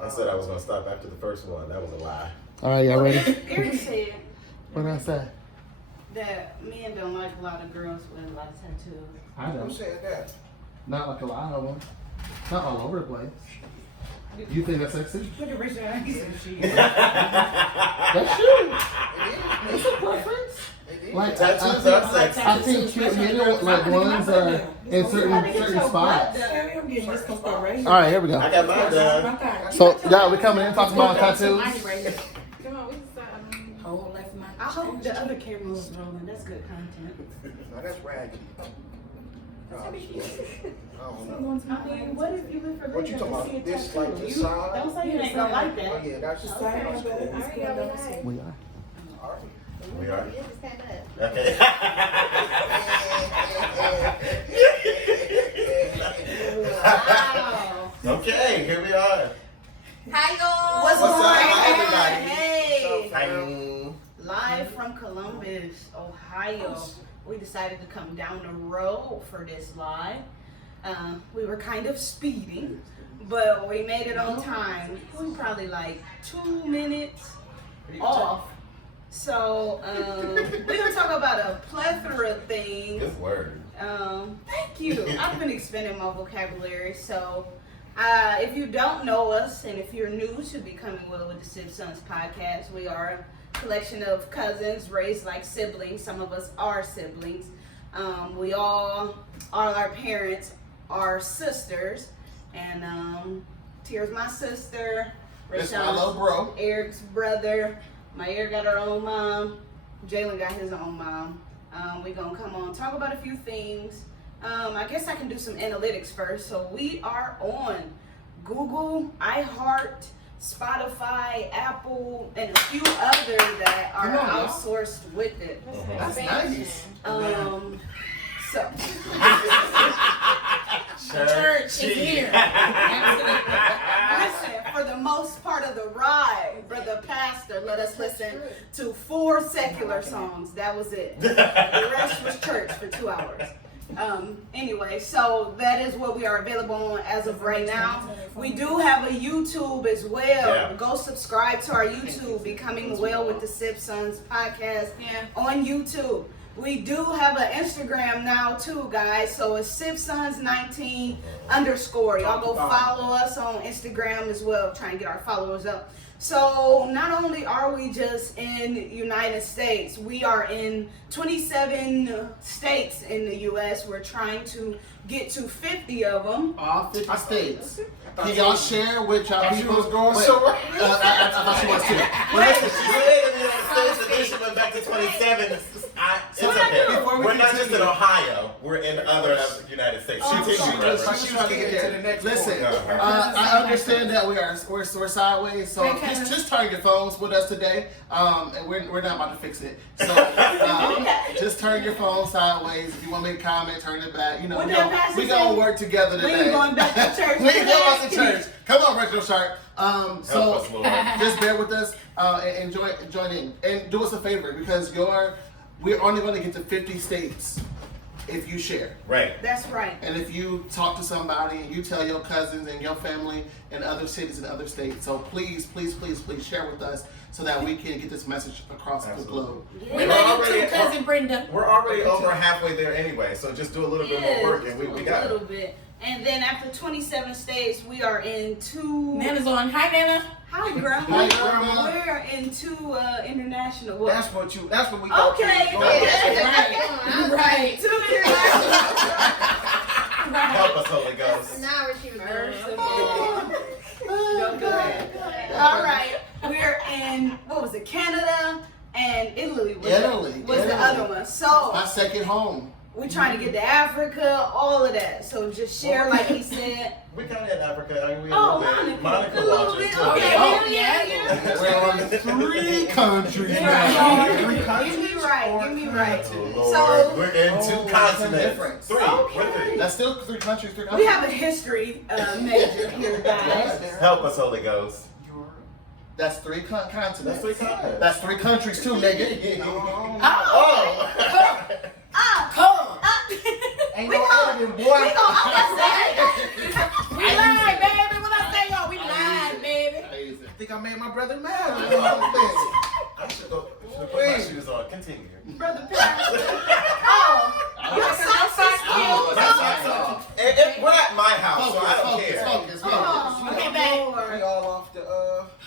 I said I was gonna stop after the first one. That was a lie. All right, y'all ready? Eric said What did I say? that men don't like a lot of girls with a lot of tattoos. I Who don't. said that? Not like a lot of them. Not all over the place. You think that's sexy? Look at Richard. He said she. That's true. It's a preference. Like Tattoos are sexy. I think cute men like ones in certain spots. I'm getting this stuff right. All right, here we go. I got mine done. Okay. So, y'all, we coming in talking about tattoos. Come on, we can start. Whole life of my. I hope the other camera was rolling. That's good content. No, that's raggedy. No, I don't know. I mean, what if you live for What you talking about? This like this You side? don't say you ain't gonna like Oh that. yeah, that's Side that's of cool. it, it's cool, though. We are. All right. We are. You just stand up. Okay. Wow. Okay, here we are. Hi, y'all. What's What's going up? on? Hi, everybody. Hey. Hi. Live from Columbus, Ohio. We decided to come down the road for this live. We were kind of speeding, but we made it on time. We were probably like 2 minutes off. So we're gonna talk about a plethora of things. Good word. Thank you. I've been expanding my vocabulary. So if you don't know us, and if you're new to Becoming Well with the Sib Sons podcast, we are a collection of cousins raised like siblings. Some of us are siblings. We all our parents are sisters, and Tia's my sister. This my little bro. Eric's brother. My Eric got her own mom. Jalen got his own mom. We're gonna come on talk about a few things. I guess I can do some analytics first. So we are on Google, iHeart, Spotify, Apple, and a few others that are Come on, y'all. outsourced with it. That's nice. So Church is here. listen, for the most part of the ride, brother pastor let us listen to 4 secular songs. That was it. The rest was church for 2 hours. Anyway, so that is what we are available on as of right now. We do have a YouTube as well. Yeah. Go subscribe to our YouTube, Becoming Well with the Sib Sons podcast on YouTube. We do have an Instagram now too, guys. So it's SibSons19 _. Y'all go follow us on Instagram as well. Try and get our followers up. So not only are we just in United States, we are in 27 states in the U.S. We're trying to get to 50 of them. All 50 states. Can y'all share with y'all Thought people? you was going Wait, somewhere. I thought you was too. She said in the United States edition went back to 27. It's okay. Before we We're not just in continue- Ohio. We're in other United States. Oh, She sorry. takes She was trying to get to the next Listen, point. I understand that we're sideways, so just turn your phones with us today, and we're not about to fix it. So just turn your phone sideways. If you want to make a comment, turn it back. You know, What that pastor we gonna say? work together We today. ain't going back to church. We ain't going to church. Come on, Retro Shark. So us, Lord. just bear with us and join in, and do us a favor because we're only going to get to 50 states if you share. Right. That's right. And if you talk to somebody and you tell your cousins and your family in other cities and other states, so please share with us so that we can get this message across the globe. We love you too, cousin Brenda. We're already over halfway there anyway, so just do a little bit more work and we got a little it. bit. And then after 27 states, we are in 2. Nana's on. Hi, Nana. Hi, Grandma. Hi, Grandma. We're in 2 international. What? That's what we go Okay. to. Right. 2 international. Help us, Holy Ghost. Now what she was doing. Go ahead. All right. We're in, what was it, Canada and Italy. Was the other one. So My second home. we're trying to get to Africa, all of that. So just share, like he said. We kind of in Africa. I mean, we a Oh, little bit. Monica. Monica A little watches bit. too. Okay. Oh, yeah. We're on 3 countries Give now. me right. Oh, Lord. So We're in 2 continents. difference. 3. Okay. We're 3. That's still 3 countries. we have a history major here, guys. Help us, Holy Ghost. That's 3 continents. That's 3 continents. That's 3 countries too, nigga. Oh. Ain't We no gon' editing, we boy. gon' I'm just saying. We lied, baby. What I say, y'all? We lied, baby. made my brother mad. I should go. Put my shoes on. Continue. Brother Paris. Oh, your socks are cute. We're at my house, so I don't care. Focus. Oh, Okay, my babe. Lord. We all off the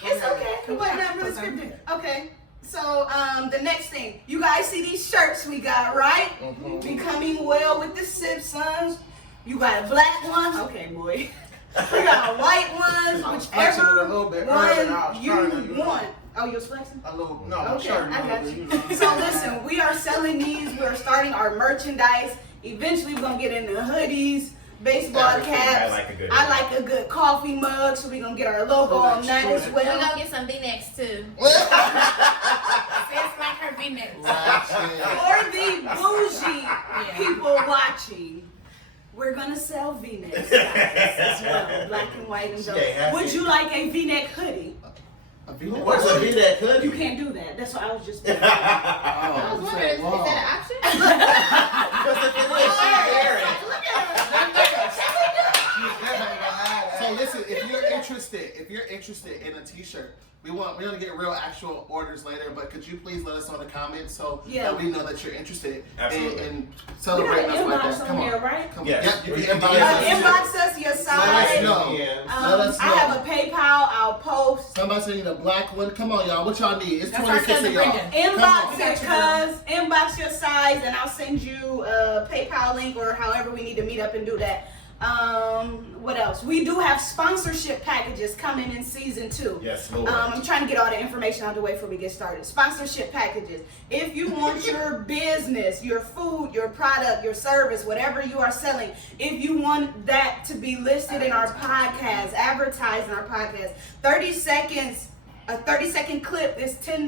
It's okay. It wasn't that really scripted. Okay. So the next thing, you guys see these shirts we got, right? Becoming well with the Simpsons. You got a black one, okay, boy. You got a white one, flexing it a little bit earlier, I whichever was you trying to, want. Oh, you're flexing? a little. No, I'm Okay, sorry. I got you. So listen, we are selling these. We are starting our merchandise. Eventually, we're gonna get into hoodies, baseball caps. I like a good coffee mug, so we're gonna get our logo on that as We're well. gonna get some V-necks too. It's like her V-neck. For the bougie people watching, we're gonna sell V-necks guys, as well, black and white and gold. Would you like a V-neck hoodie? What's a V-neck hoodie? You can't do that. That's what I was just. I was wondering, is that an option? Because if it is, she's wearing it. So listen, if you're interested in a t-shirt, we're gonna get real actual orders later, but could you please let us know in the comments so that we know that you're interested in celebrating us like that. Come on. Right? Come on. Yes. Yep, you can inbox us. Inbox us your Let us size. know. Let us I have a PayPal. I'll post. Somebody said you need a black one. Come on, y'all. What y'all need? It's That's 26 our of y'all. cousin Inbox Come on. it, cuz. Inbox your size, and I'll send you a PayPal link or however we need to meet up and do that. What else? We do have sponsorship packages coming in season 2. Yes, Lord. I'm trying to get all the information out of the way before we get started. Sponsorship packages. If you want your business, your food, your product, your service, whatever you are selling, if you want that to be listed in our podcast, advertised in our podcast, 30 seconds. A 30-second clip is $10.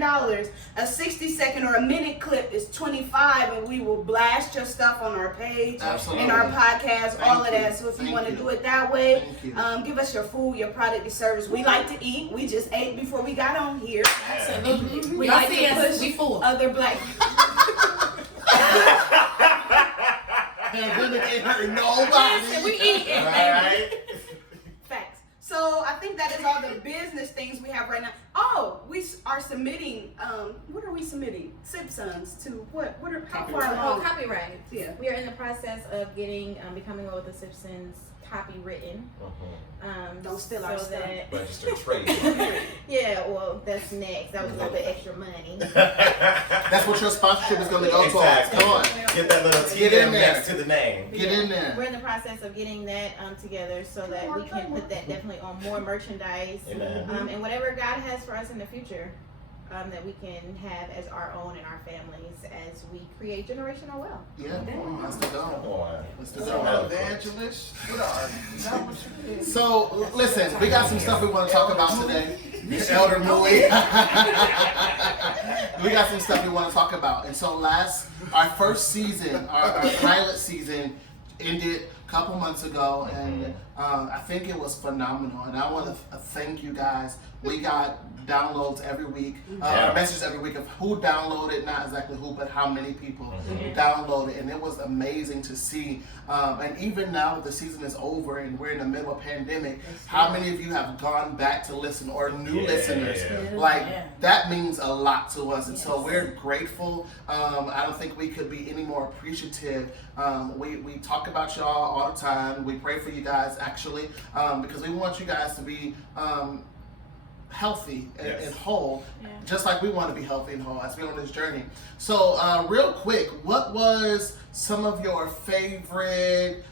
A 60-second or a minute clip is $25, and we will blast your stuff on our page, in our podcast, all of that. So if you want to do it that way, give us your food, your product, your service. We like to eat. We just ate before we got on here. Absolutely. We Y'all like see to us, push we full. other black. Pandemic ain't hurting nobody. We eat it, baby. Facts. So I think that is all the business things we have right now. Oh, we are submitting. What are we submitting? Simpsons to what? What are how far Oh, along? copyright. Yeah. We are in the process of getting Becoming Well with the Simpsons copywritten. Don't steal our stuff. Register trade. Yeah, well, that's next. That was a little bit extra money. That's what your sponsorship is gonna go Exactly. towards. Come on. Get that little Get in TM there. next to the name. Get in there. We're in the process of getting that together so that we can put that definitely on more merchandise. Amen. And whatever God has for us in the future, that we can have as our own and our families as we create generational wealth. Yeah, that's the Come goal. on. That's the So, goal. evangelist. What are you? Is that what you did? So, listen, we got some stuff we want to talk about today. Elder Mui. We got some stuff we want to talk about. And so our first season, our pilot season ended a couple months ago, and I think it was phenomenal. And I want to thank you guys. We got downloads every week, messages every week of who downloaded, not exactly who, but how many people downloaded, and it was amazing to see. And even now that the season is over and we're in the middle of a pandemic, how many of you have gone back to listen, or new listeners? That means a lot to us, and so we're grateful. I don't think we could be any more appreciative. We talk about y'all all the time. We pray for you guys, actually, because we want you guys to be healthy and whole, just like we want to be healthy and whole as we're on this journey. So real quick, what was some of your favorite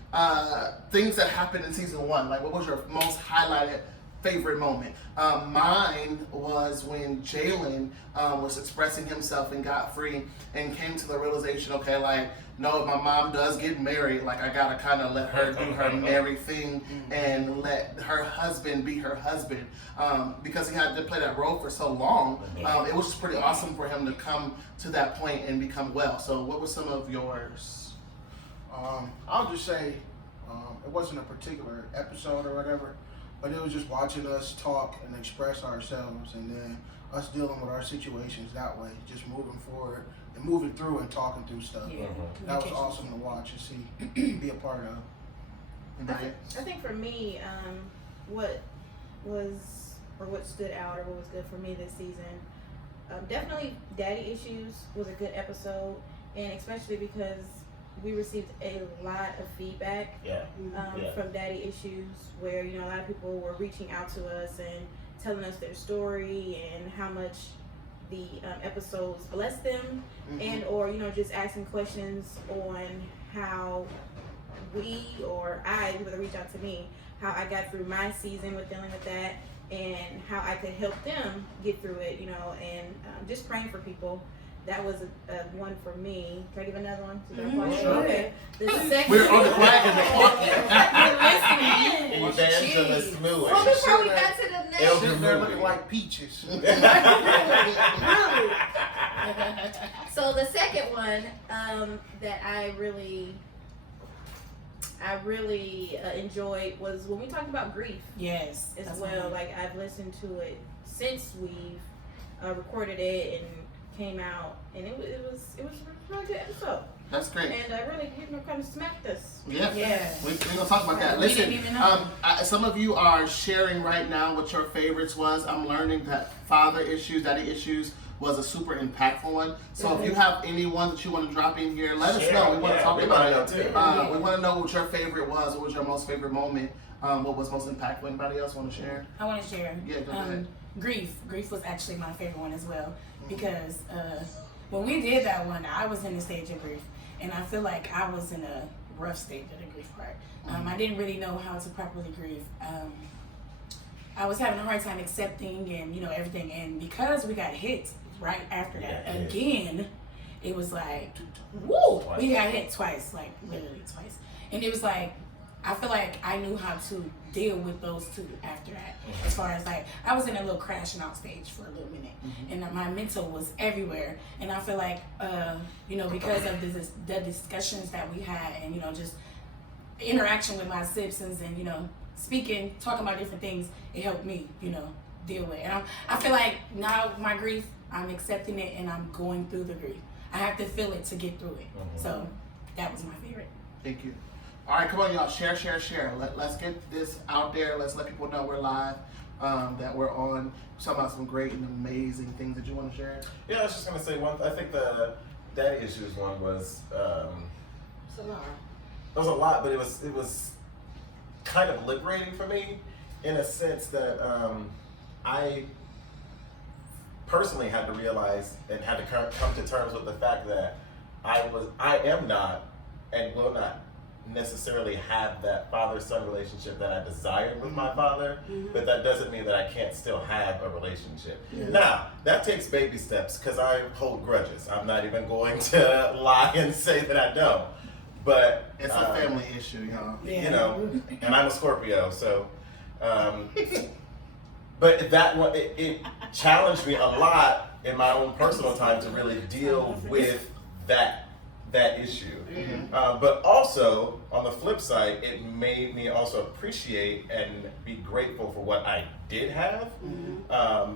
things that happened in season 1? Like, what was your most highlighted favorite moment? Mine was when Jalen was expressing himself and got free and came to the realization, okay, like, no, if my mom does get married, like, I gotta kind of let her do her married thing and let her husband be her husband, because he had to play that role for so long. It was pretty awesome for him to come to that point and become well. So what were some of yours? I'll just say, it wasn't a particular episode or whatever, but it was just watching us talk and express ourselves, and then us dealing with our situations that way, just moving forward and moving through and talking through stuff. That was awesome to watch and see, be a part of. I think for me, what was or what stood out or what was good for me this season. Definitely Daddy Issues was a good episode, and especially because we received a lot of feedback from Daddy Issues, where a lot of people were reaching out to us and telling us their story and how much the episodes blessed them, and or just asking questions on how we or I, whether reach out to me, how I got through my season with dealing with that, and how I could help them get through it, and just praying for people. That was a one for me. Can I give another one? Okay. The second. We're on the wagon. Evangelist Lewis. Well, before we got to the next, They're looking like peaches. so the second one that I really enjoyed was when we talked about grief. Yes. As well. Like I've listened to it since we've recorded it and came out, and it was a really good episode. That's great. And I really kind of smacked us. Yeah. Yeah. We're gonna talk about that. We Listen, didn't even know. some of you are sharing right now what your favorites was. I'm learning that father issues, daddy issues was a super impactful one. So if you have any one that you want to drop in here, let us know. We want to talk about it. Too. We want to know what your favorite was. What was your most favorite moment? What was most impactful? Anybody else want to share? I want to share. Yeah, go ahead. Grief was actually my favorite one as well, because when we did that one, I was in the stage of grief, and I feel like I was in a rough stage of the grief part. I didn't really know how to properly grieve. I was having a hard time accepting and everything, and because we got hit right after that again, it was like, woo, we got hit twice, like literally twice, and it was like, I feel like I knew how to deal with those two after that. As far as like, I was in a little crashing out stage for a little minute, and my mental was everywhere. And I feel like, because of the discussions that we had, and just interaction with my citizens, and speaking, talking about different things, it helped me, deal with it. And I feel like now my grief, I'm accepting it, and I'm going through the grief. I have to feel it to get through it. So that was my favorite. Thank you. All right, come on, y'all. Share. Let's get this out there. Let's let people know we're live, that we're on. Talking about some great and amazing things that you want to share. Yeah, I was just gonna say one. I think the daddy issues one was. It's a lot. It was a lot, but it was kind of liberating for me in a sense that I personally had to realize and had to come to terms with the fact that I am not and will not necessarily have that father-son relationship that I desired with my father, but that doesn't mean that I can't still have a relationship. Now, that takes baby steps because I hold grudges. I'm not even going to lie and say that I don't. But It's a family issue, y'all. And I'm a Scorpio, so but that one, it challenged me a lot in my own personal time to really deal with that issue. But also, on the flip side, it made me also appreciate and be grateful for what I did have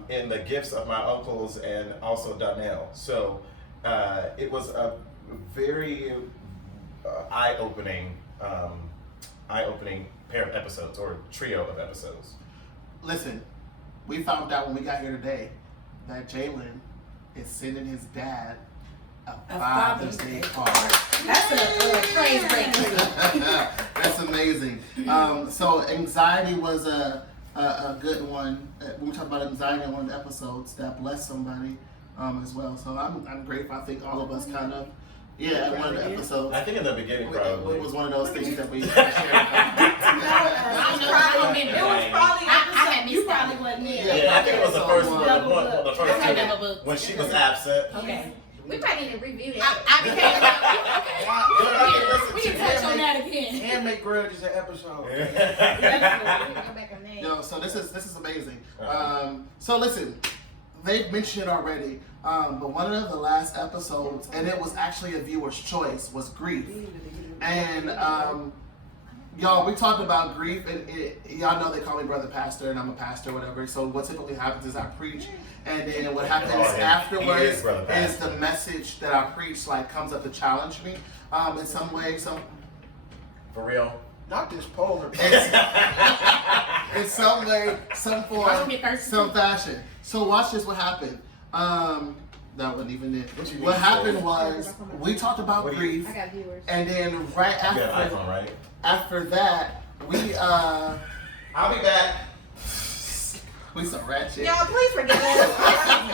in the gifts of my uncles and also Donnell. So it was a very eye-opening pair of episodes, or trio of episodes. Listen, we found out when we got here today that Jalen is sending his dad a Father's Day card. That's a praise break. That's amazing. So anxiety was a good one. We talked about anxiety in one of the episodes that blessed somebody as well. So I'm grateful. I think all of us kind of, in one of the episodes. I think in the beginning probably. It was one of those things that we shared. It was probably you probably wasn't there. Yeah, I think it was the first one. The first I two, remember. when she was absent. Okay. we might need to review that. We can touch on that again. And make grudges an episode. We can go back on that. So this is amazing. So listen, they've mentioned it already, but one of the last episodes, and it was actually a viewer's choice, was grief. And y'all, we talked about grief, and y'all know they call me brother pastor, and I'm a pastor, whatever. So what typically happens is I preach, and then what happens afterwards is the message that I preach comes up to challenge me in some way. For real? Not this polar. In some way, some form, Watch me first. some fashion. So watch this. What happened? That wasn't even it. What happened was we talked about grief, I got viewers. and then right You got an after iPhone, right? after that, we I'll be back. we some ratchet. Y'all, please forgive us.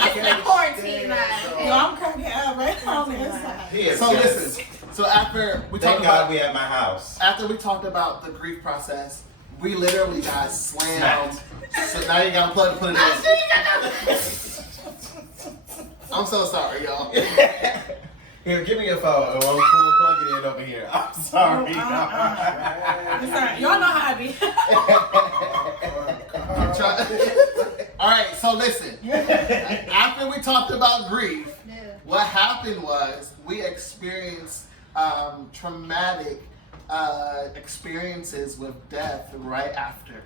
It's the quarantine Yo, night. I'm cracking up right on the inside. He is So good. listen. So after we Thank talked God about we at my house. after we talked about the grief process, we literally got slammed. So now you gotta put it in. I'm so sorry, y'all. Here, give me your phone and we'll plug it in over here. I'm sorry. It's all right. Y'all know how I be. All right, so listen. After we talked about grief, what happened was we experienced traumatic experiences with death right after.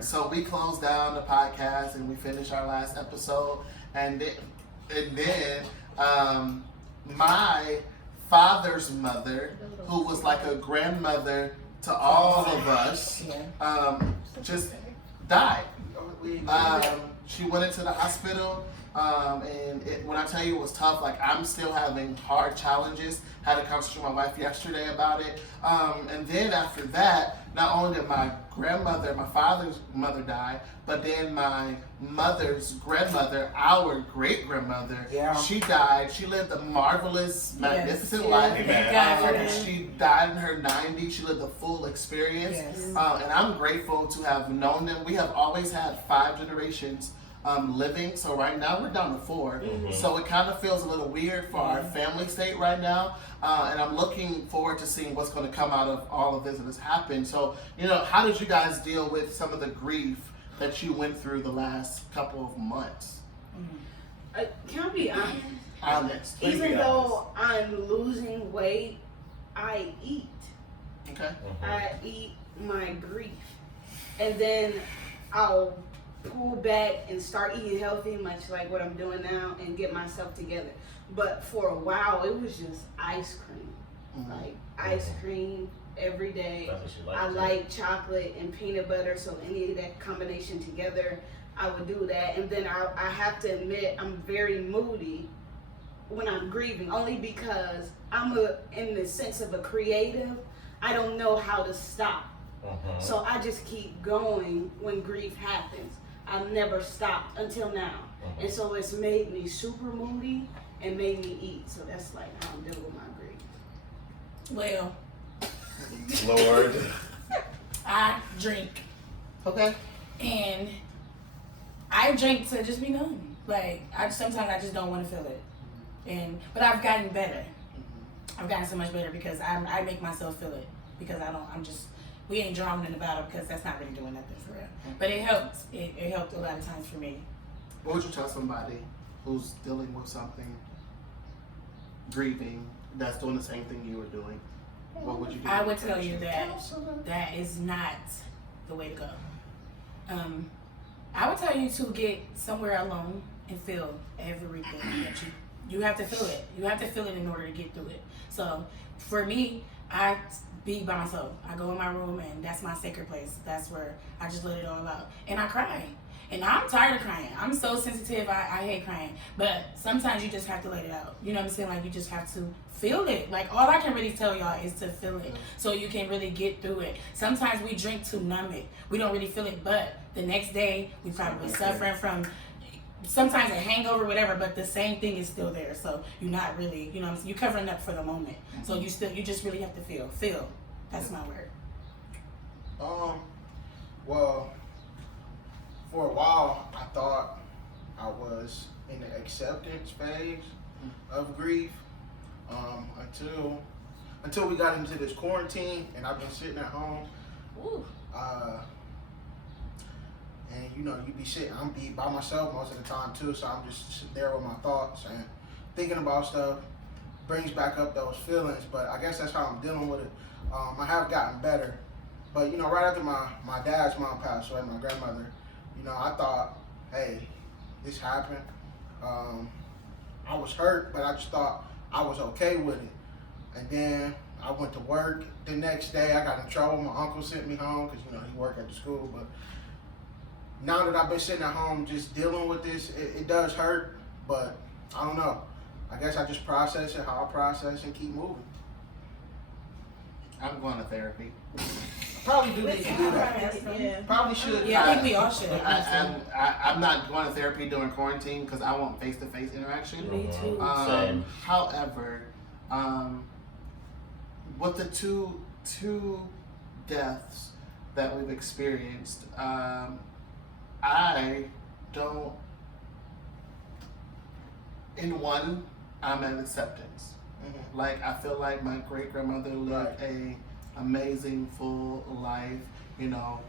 So we closed down the podcast and we finished our last episode, and then my father's mother, who was like a grandmother to all of us, just died. She went into the hospital, and when I tell you it was tough, like I'm still having hard challenges. Had a conversation with my wife yesterday about it. And then after that, not only did my grandmother, my father's mother die, but then my mother's grandmother, our great grandmother, she died. She lived a marvelous, magnificent life. Thank God for that. She died in her 90s. She lived a full experience. And I'm grateful to have known them. We have always had 5 generations living, so right now we're down to 4. So it kind of feels a little weird for our family state right now, and I'm looking forward to seeing what's going to come out of all of this that has happened. So, how did you guys deal with some of the grief that you went through the last couple of months? Can I be honest? Honest. Please be Even though I'm losing weight, I eat. Okay. I eat my grief, and then I'll pull back and start eating healthy, much like what I'm doing now, and get myself together. But for a while, it was just ice cream, like ice cream every day. That's what she likes, I too. like chocolate and peanut butter, so any of that combination together, I would do that. And then I have to admit, I'm very moody when I'm grieving, only because in the sense of a creative, I don't know how to stop. So I just keep going when grief happens. I've never stopped until now. And so it's made me super moody and made me eat. So that's like how I'm dealing with my grief. Well, Lord. I drink. Okay. And I drink to just be numb. Like sometimes I just don't want to feel it. But I've gotten better. I've gotten so much better because I make myself feel it. Because we ain't drowning in the battle because that's not really doing nothing for real. But it helped. It helped a lot of times for me. What would you tell somebody who's dealing with something, grieving, that's doing the same thing you were doing? What would you do? I would tell you that is not the way to go. I would tell you to get somewhere alone and feel everything that you have to feel it. You have to feel it in order to get through it. So for me, I be by myself. I go in my room and that's my sacred place. That's where I just let it all out. And I cry. And I'm tired of crying. I'm so sensitive. I hate crying. But sometimes you just have to let it out. You know what I'm saying? Like you just have to feel it. Like all I can really tell y'all is to feel it so you can really get through it. Sometimes we drink to numb it. We don't really feel it, but the next day we probably suffering from sometimes a hangover, whatever, but the same thing is still there. So you're not really, you know what I'm saying? You're covering up for the moment. So you just really have to feel. Feel. That's my word. Well, for a while, I thought I was in the acceptance phase of grief until we got into this quarantine, and I've been sitting at home. Ooh. And you be sitting, I'm be by myself most of the time too, so I'm just sitting there with my thoughts and thinking about stuff. Brings back up those feelings, but I guess that's how I'm dealing with it. I have gotten better, but right after my dad's mom passed away, my grandmother, I thought, hey, this happened. I was hurt, but I just thought I was okay with it. And then I went to work the next day. I got in trouble. My uncle sent me home because, you know, he worked at the school. But now that I've been sitting at home just dealing with this, it does hurt. But I don't know. I guess I just process it how I process and keep moving. I'm going to therapy. Probably do need to do that. Yeah. Probably should. Yeah, I think we all should. I'm not going to therapy during quarantine because I want face-to-face interaction. Me too. Same. However, with the two deaths that we've experienced, I don't. In one, I'm at acceptance. Mm-hmm. Like, I feel like my great grandmother lived a amazing, full life. You know,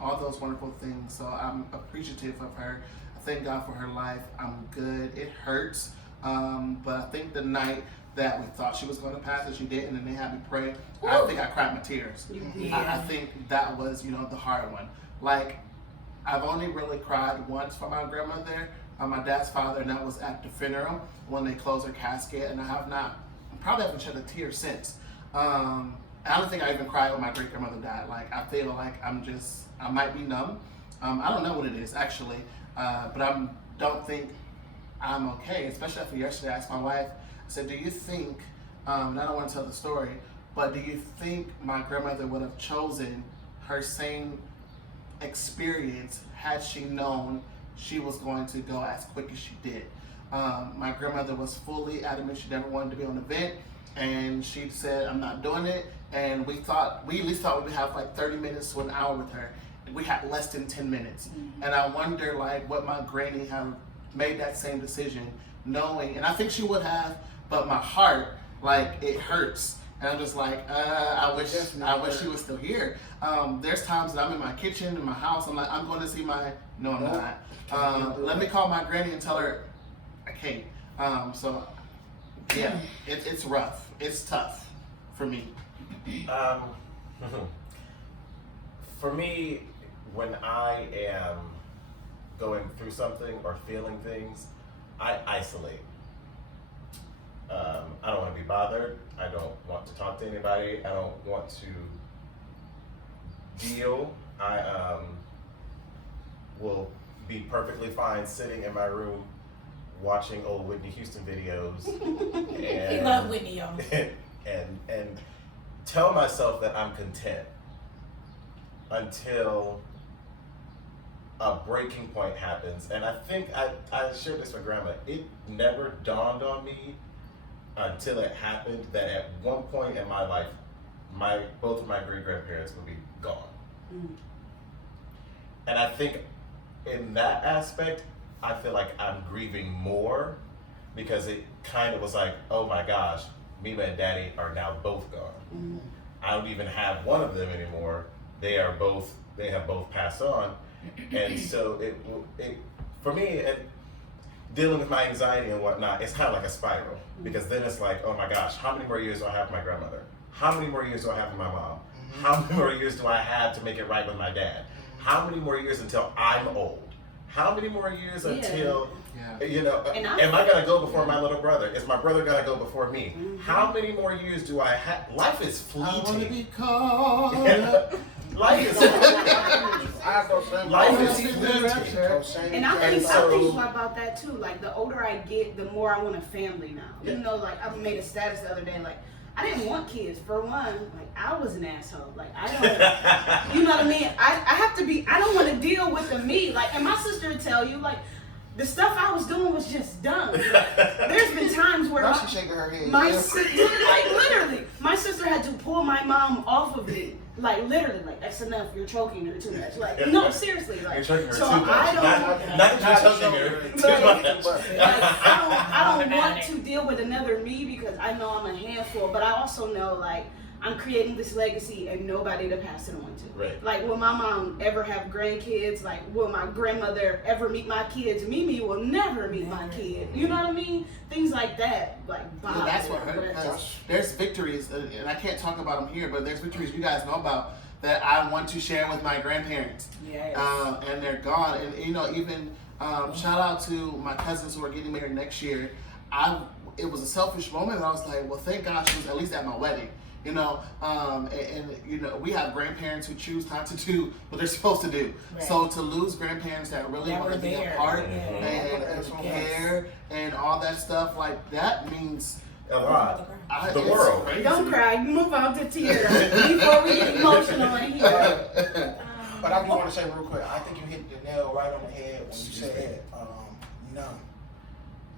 all those wonderful things. So I'm appreciative of her. I thank God for her life. I'm good. It hurts, but I think the night that we thought she was going to pass and she didn't, and they had me pray, I think I cried my tears. I think that was, you know, the hard one. Like, I've only really cried once for my grandmother, my dad's father, and that was at the funeral when they closed her casket, and I probably haven't shed a tear since. I don't think I even cried when my great grandmother died. Like, I feel like I might be numb. I don't know what it is actually, but I don't think I'm okay. Especially after yesterday, I asked my wife, I said, do you think, and I don't want to tell the story, but do you think my grandmother would have chosen her same experience had she known she was going to go as quick as she did? My grandmother was fully adamant she never wanted to be on the vent, and she said, I'm not doing it. And we at least thought we'd have like 30 minutes to an hour with her. We had less than 10 minutes. Mm-hmm. And I wonder like what my granny had made that same decision, knowing, and I think she would have, but my heart, like, it hurts. And I'm just like, I wish she was still here. There's times that I'm in my kitchen, in my house, I'm like, I'm going to see no, I'm not. Let me call my granny and tell her I can't. So yeah, it's rough. It's tough for me. For me, when I am going through something or feeling things, I isolate. I don't want to be bothered. I don't want to talk to anybody. I don't want to deal. I will be perfectly fine sitting in my room watching old Whitney Houston videos. And, We love Whitney, y'all. and tell myself that I'm content until a breaking point happens. And I think I shared this with Grandma. It never dawned on me until it happened that at one point in my life, both of my great-grandparents would be gone. Mm. And I think in that aspect, I feel like I'm grieving more because it kind of was like, oh my gosh, Mima and Daddy are now both gone. Mm. I don't even have one of them anymore. They have both passed on. And so it for me, and dealing with my anxiety and whatnot, it's kind of like a spiral, because then it's like, oh my gosh, how many more years do I have with my grandmother? How many more years do I have with my mom? Mm-hmm. How many more years do I have to make it right with my dad? How many more years until I'm old? How many more years until, you know, am I going to go before my little brother? Is my brother going to go before me? Mm-hmm. How many more years do I have? Life is fleeting. I want to be called. Life is fleeting. And I think about that too. Like, the older I get, the more I want a family now. Yeah. You know, like, I made a status the other day, like, I didn't want kids. For one, like, I was an asshole. Like, I don't, you know what I mean? I don't want to deal with the me. Like, and my sister would tell you, like, the stuff I was doing was just dumb. Like, there's been times where she's shaking her head. Literally, my sister had to pull my mom off of it. Like, literally, like, that's enough. You're choking her too much. Like, no, seriously. Like, you're choking her so too much. Not that you're choking her too much. I don't want to deal with another me because I know I'm a handful, but I also know, like, I'm creating this legacy and nobody to pass it on to. Right. Like, will my mom ever have grandkids? Like, will my grandmother ever meet my kids? Mimi will never meet my kid. You know what I mean? Things like that, like, bother. That's what hurts. There's victories, and I can't talk about them here, but there's victories you guys know about that I want to share with my grandparents. Yes. And they're gone. And, you know, even shout out to my cousins who are getting married next year. it was a selfish moment. And I was like, well, thank God she was at least at my wedding. You know, and you know, we have grandparents who choose not to do what they're supposed to do. Right. So to lose grandparents that really want to be a part and care and all that stuff, like that means a lot. The world. Crazy. Don't cry. Move on to tears before we get emotional in here. But I do want to say real quick, I think you hit the nail right on the head when you said numb.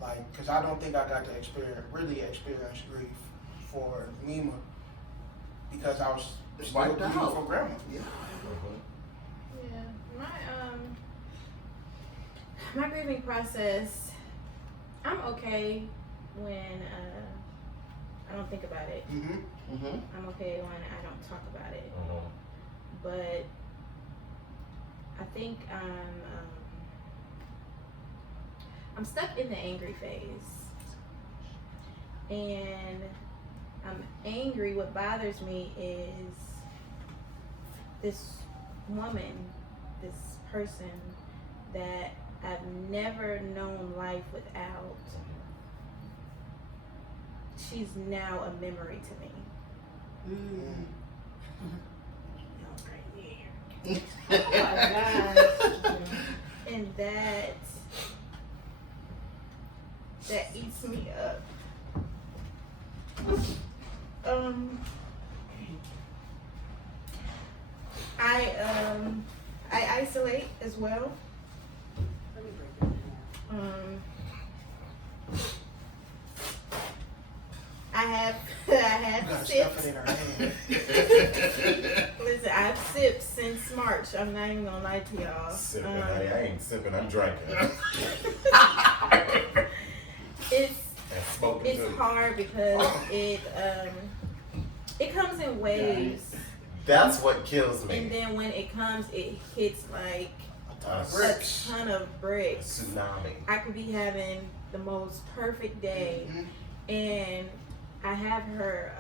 Like, because I don't think I got to experience grief for Mima because I was still grieving for grandma. Yeah. My grieving process, I'm okay when I don't think about it. I'm okay when I don't talk about it. But I think I'm stuck in the angry phase. And I'm angry. What bothers me is this woman, this person that I've never known life without. She's now a memory to me. Oh my gosh. And that eats me up. I isolate as well. I have sipped. Listen, I've sipped since March. I'm not even gonna lie to y'all. Sipping, honey. I ain't sipping. I'm drinking. It's hard because it comes in waves. That's what kills me. And then when it comes, it hits like a ton of bricks. Tsunami. I could be having the most perfect day, and I have her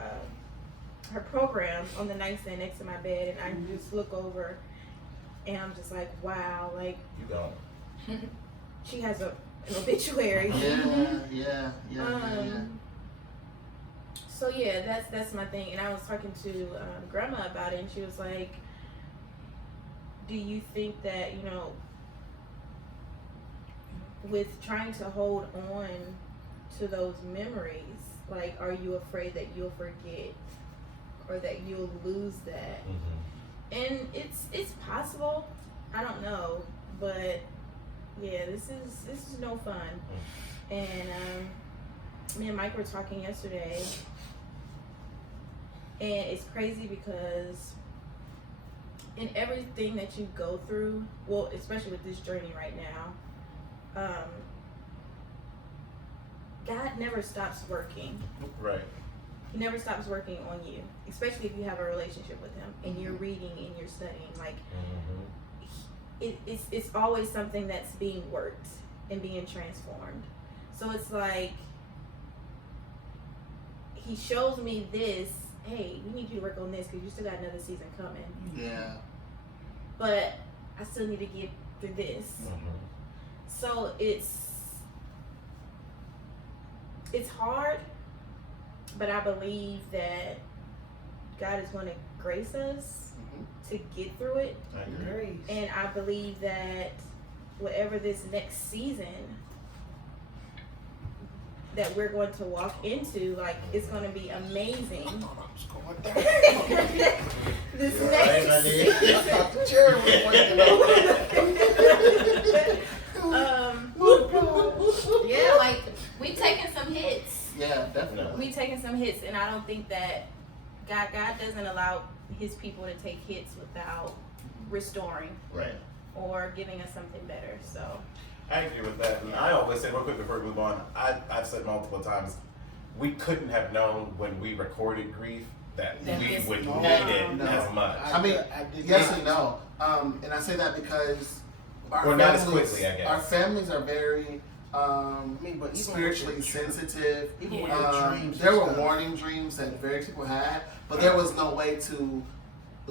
program on the nightstand next to my bed, and I just look over, and I'm just like, wow, like you gone. She has an obituary. Yeah. So yeah, that's my thing. And I was talking to grandma about it, and she was like, do you think that, you know, with trying to hold on to those memories, like, are you afraid that you'll forget or that you'll lose that? And it's possible. I don't know, but yeah, this is no fun. And me and Mike were talking yesterday, and it's crazy because in everything that you go through, well, especially with this journey right now, God never stops working. Right. He never stops working on you, especially if you have a relationship with him and you're reading and you're studying. Like, it's always something that's being worked and being transformed. So it's like, he shows me this, hey, we need you to work on this because you still got another season coming. Yeah. But I still need to get through this. So it's hard, but I believe that God is going to grace us to get through it. I agree. And I believe that whatever this next season that we're going to walk into, like, it's going to be amazing. This next yeah, like, we taking some hits. Yeah, definitely. We taking some hits, and I don't think that God doesn't allow his people to take hits without restoring, right, or giving us something better. So I agree with that. And I always say, real quick before we move on, I've said multiple times, we couldn't have known when we recorded grief that we would need it as much. I mean, yes and no. And I say that because our not as quickly, I guess. Our families are very spiritually sensitive. There were warning dreams that various people had, but there was no way to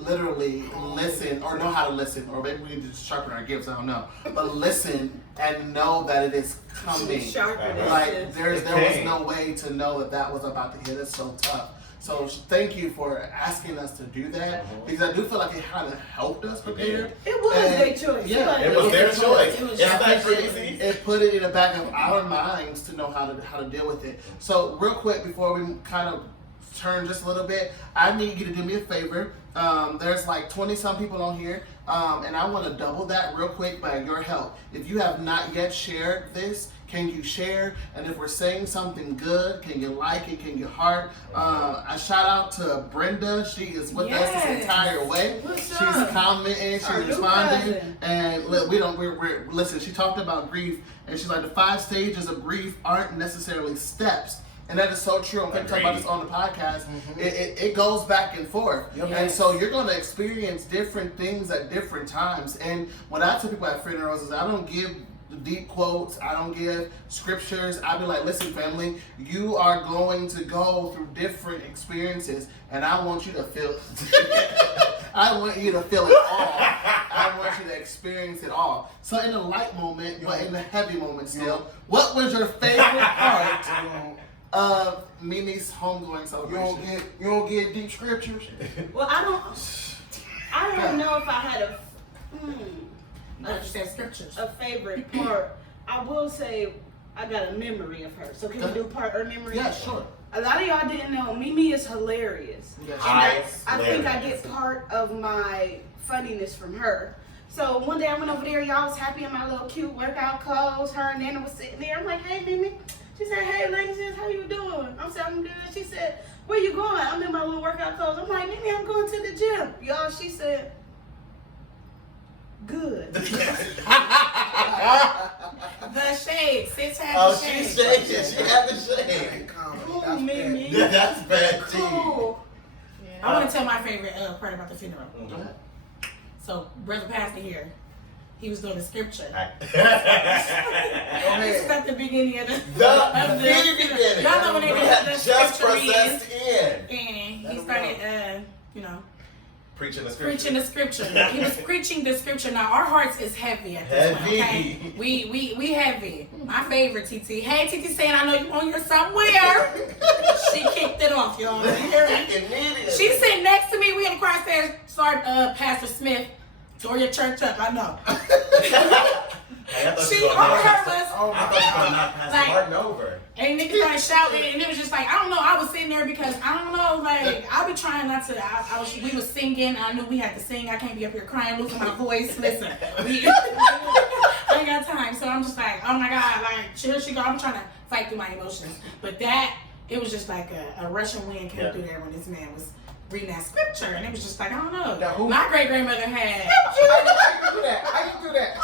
literally listen or know how to listen, or maybe we need to sharpen our gifts, I don't know. But listen and know that it is coming. Like there was no way to know that was about to hit us so tough. So thank you for asking us to do that, because I do feel like it kind of helped us prepare. It was their choice. Yeah, it was their choice. It was Isn't that crazy? It put it in the back of our minds to know how to deal with it. So real quick before we kind of turn just a little bit, I need you to do me a favor. There's like 20 some people on here, and I want to double that real quick by your help. If you have not yet shared this, can you share? And if we're saying something good, can you like it? Can you heart? A shout out to Brenda. She is with us this entire way. She's commenting, she's responding, and look, we're listen. She talked about grief, and she's like, the 5 stages of grief aren't necessarily steps. And that is so true. I'm going to talk about this on the podcast. It goes back and forth. And so you're going to experience different things at different times. And what I tell people at funerals is I don't give deep quotes. I don't give scriptures. I be like, listen, family, you are going to go through different experiences. And I want you to feel I want you to feel it all. I want you to experience it all. So in the light moment, but in the heavy moment still, what was your favorite part of Mimi's homegoing celebration? You don't get deep scriptures? Well, I don't know if I had a favorite part. I will say I got a memory of her. So can we do part or memory? Yeah, sure. A lot of y'all didn't know Mimi is hilarious. Yes. I think I get part of my funniness from her. So one day I went over there, y'all was happy in my little cute workout clothes. Her and Nana was sitting there. I'm like, hey, Mimi. She said, hey, ladies, how you doing? I said, I'm good. She said, where you going? I'm in my little workout clothes. I'm like, Mimi, I'm going to the gym. Y'all, she said, good. The shade. Sis had Oh, the shade. she shaded. She had the shade. Cool, Mimi. Yeah, that's bad too. Cool. I want to tell my favorite part about the funeral. Go ahead. So, Brother Pastor here, he was doing the scripture. Go This is at the beginning of the very beginning. Y'all know when they We did had the just scripture processed reading, in. and he started, Preaching the scripture. preaching the scripture. He was preaching the scripture. Now our hearts is heavy at this point. Okay? We heavy. My favorite TT. Hey TT saying I know you on here somewhere. She kicked it off, y'all. She sitting next to me. We in the choir stairs. Sorry, Pastor Smith. Tore your church up. I know. She all her was. I thought you were going to knock Pastor Martin over. And niggas started shouting, and it was just like, I don't know. I was sitting there because I don't know, like I be trying not to. We was singing. I knew we had to sing. I can't be up here crying, losing my voice. Listen, I ain't got time. So I'm just like, oh my God, like here she go. I'm trying to fight through my emotions, but it was just like a Russian wind came through there when this man was reading that scripture, and it was just like, I don't know. My great grandmother had. How you do that? How you do that?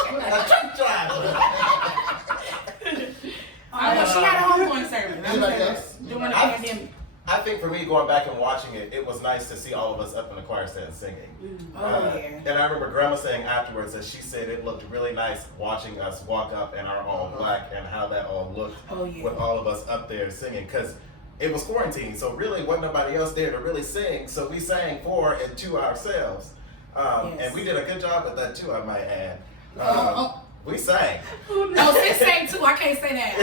I know she had a homegoing service. During the pandemic. I think for me, going back and watching it, it was nice to see all of us up in the choir stand singing. And I remember Grandma saying afterwards that she said it looked really nice watching us walk up in our all black and how that all looked with all of us up there singing. Because it was quarantine, so really wasn't nobody else there to really sing. So we sang for and to ourselves. And we did a good job with that too, I might add. We sang. No, sis sang too. I can't say that.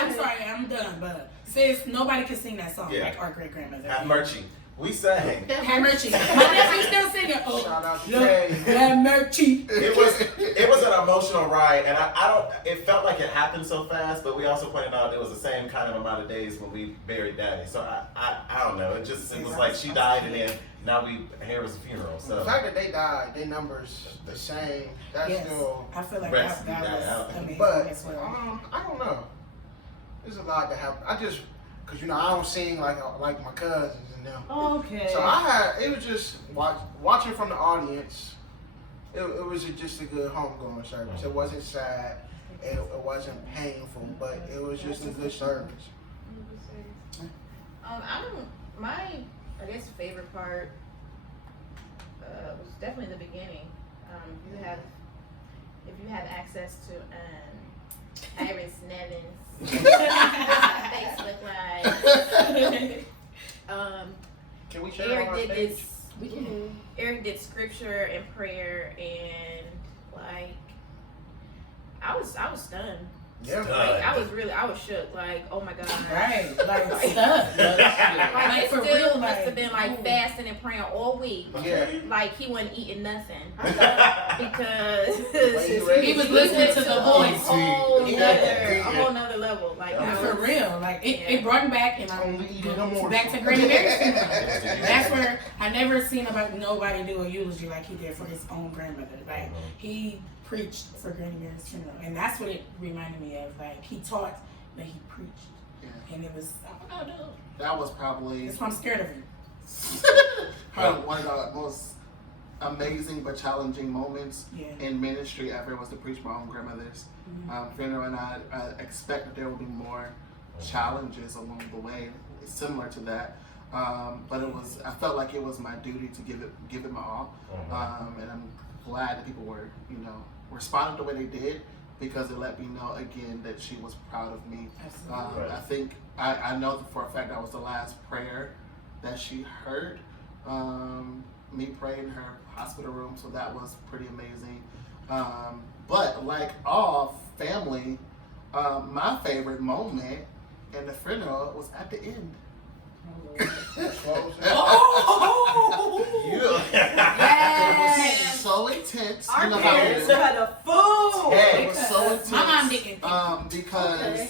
I'm sorry, I'm done. But sis, nobody can sing that song like our great grandmother. Have mercy. We sang. Have mercy. My nephew still singing. Oh, Shout out to Jay. have mercy. It was an emotional ride, and I don't. It felt like it happened so fast, but we also pointed out it was the same kind of amount of days when we buried Daddy. So I don't know. It was like she died, and then now here was a funeral. So the fact that they died, their numbers the same. That's still. I feel like Rest that out. was amazing But as well. I don't know. There's a lot that happened. Cause I don't sing like my cousins and them. Okay. So it was just watching from the audience. It was just a good homegoing service. It wasn't sad. It wasn't painful, but it was just a good service. I guess favorite part was definitely the beginning. If you have access to Iris Nevin's Facebook Live. Can we share Eric on our did page? this Eric did scripture and prayer, and like I was stunned. Yeah. Like, I was shook. Like, oh my god. Right. Like stuff. Like, it for still real, must like, have been like fasting and praying all week. Yeah. Like he wasn't eating nothing because He was listening to the voice. A whole nother level. Like For real, like it brought him back, and Only eating no more. back to Granny Mary's funeral. That's where I never seen nobody do a eulogy like he did for his own grandmother. Like he preached for Granny Mary's funeral, and that's what it reminded me of. Like he taught, but he preached, and it was I don't know. That was probably That's why I'm scared of him. one of the most amazing but challenging moments in ministry ever was to preach my own grandmother's funeral, and I expect that there will be more challenges along the way similar to that. But I felt like it was my duty to give it my all, and I'm glad that people were, responded the way they did, because it let me know again that she was proud of me. Absolutely. I think I know for a fact that was the last prayer that she heard me pray in her hospital room, so that was pretty amazing. But like all family, my favorite moment in the funeral was at the end. It was so intense. Our You know how it parents is. had a fool. It was so intense. My mom didn't. Because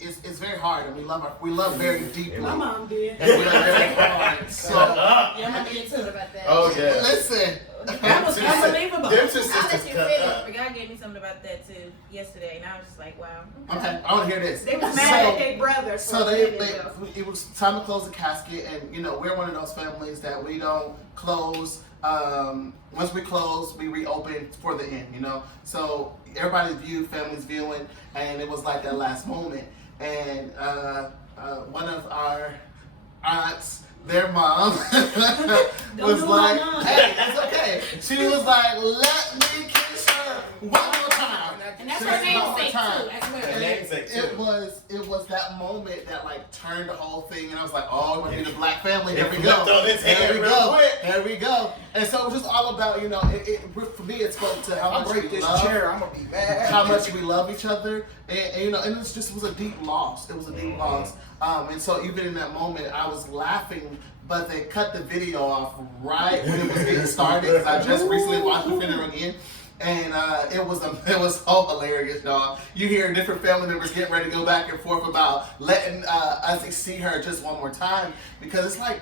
it's very hard, and we love very deeply. My mom did. And we love very hard. So yeah, my dad told about that. Oh yeah. listen. That was unbelievable. Them two I'll let sisters you cut finish. up. But God gave me something about that too yesterday, and I was just like, wow. Okay, I want to hear this. They was mad at their brother. So it was time to close the casket, and we're one of those families that we don't close. Once we close, we reopen for the end. So everybody's family's viewing, and it was like that last moment. And one of our aunts, their mom, was like, "Hey, it's okay." She was like, "Let me kiss her one more time." And that's She her was one more namesake time. too, as well. And namesake, too. It was that moment that like turned the whole thing, and I was like, "Oh, we're gonna be the black family." Here It we go. flipped on its head Here we real go. quick. There we go. And so it was just all about for me it spoke to how I'll much break we this love, chair. I'm gonna be mad. how much we love each other, and it was a deep loss. It was a deep loss. And so even in that moment, I was laughing, but they cut the video off right when it was getting started, because I just recently watched the funeral again. And it was so hilarious, dog. You hear different family members getting ready to go back and forth about letting us see her just one more time, because it's like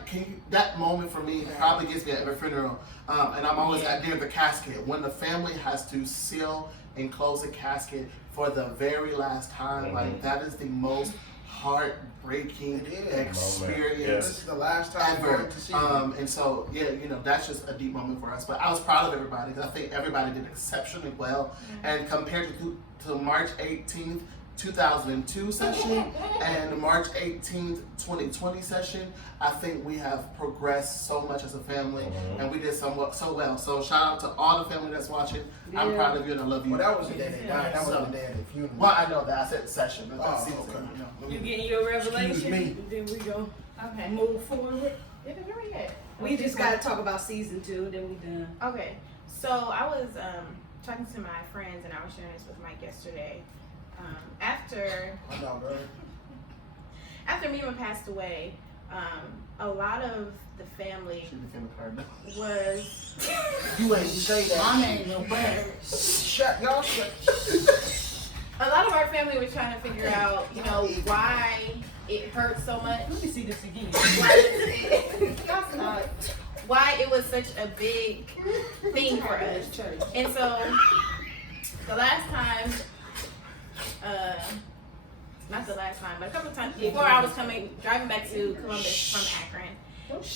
that moment for me probably gets me at every funeral, and I'm always near the casket when the family has to seal and close the casket for the very last time. Like that is the most heartbreaking experience. This is the last time we're Ever. going to see you. And so, that's just a deep moment for us. But I was proud of everybody, because I think everybody did exceptionally well. And compared to March 18th, 2002 session and March 18th, 2020 session, I think we have progressed so much as a family, and we did so well. So shout out to all the family that's watching. I'm proud of you, and I love you. Well, that was the day they died. That wasn't the day of the funeral. Well, I know that. I said session. Oh, okay. You getting your revelation? Excuse me. Then we go Okay. move forward. Where we at? We just gotta talk about season 2, then we done. Okay, so I was talking to my friends, and I was sharing this with Mike yesterday. After Mima passed away, a lot of the family was. You ain't say that. My name no better. Shut y'all. Shut. A lot of our family was trying to figure out, why it hurt so much. Let me see this again. Why it was such a big thing for us. And so the last time, not the last time, but a couple of times before, I was driving back to Columbus from Akron.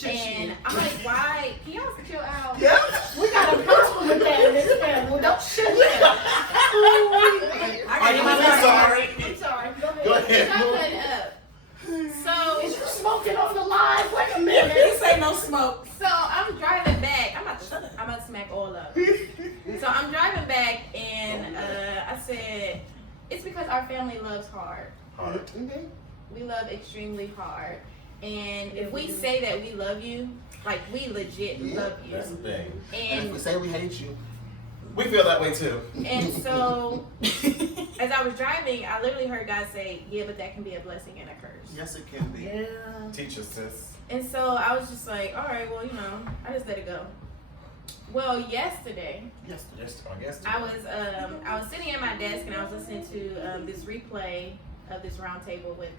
And I'm like, why? Can y'all chill out? Yeah. We got a problem with that in this family. Don't shut up. I'm sorry. Go ahead. Stop cutting up. So Is you smoking on the live? Wait a minute. You say no smoke. So I'm driving back. I'm about to smack all up. So I'm driving back, and I said, it's because our family loves hard. We love extremely hard. And if we say that we love you, Like, we legit love you. That's the thing. And if we say we hate you, we feel that way too. And so, as I was driving, I literally heard God say, yeah, but that can be a blessing and a curse. yes, it can be. Yeah. Teach us, sis. And so I was just like, all right, well, I just let it go. Well, yesterday, I was sitting at my desk and I was listening to this replay of this roundtable with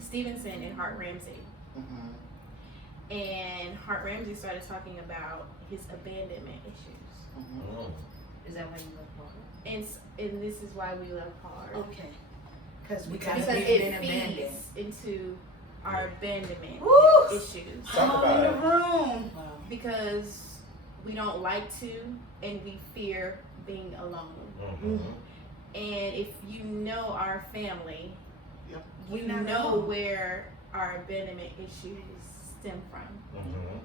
Stevenson and Hart Ramsey. Mm-hmm. And Hart Ramsey started talking about his abandonment issues. Mm-hmm. Is that why you love Paul? And this is why we love hard. Okay. Because we Because got it abandoned. feeds into our abandonment Woo! issues. Talk Come about on in it. the room. Wow. Because we don't like to and we fear being alone. Mm-hmm. And if you know our family, Yep. you We're not know alone. where our abandonment issues stem from. Mm-hmm.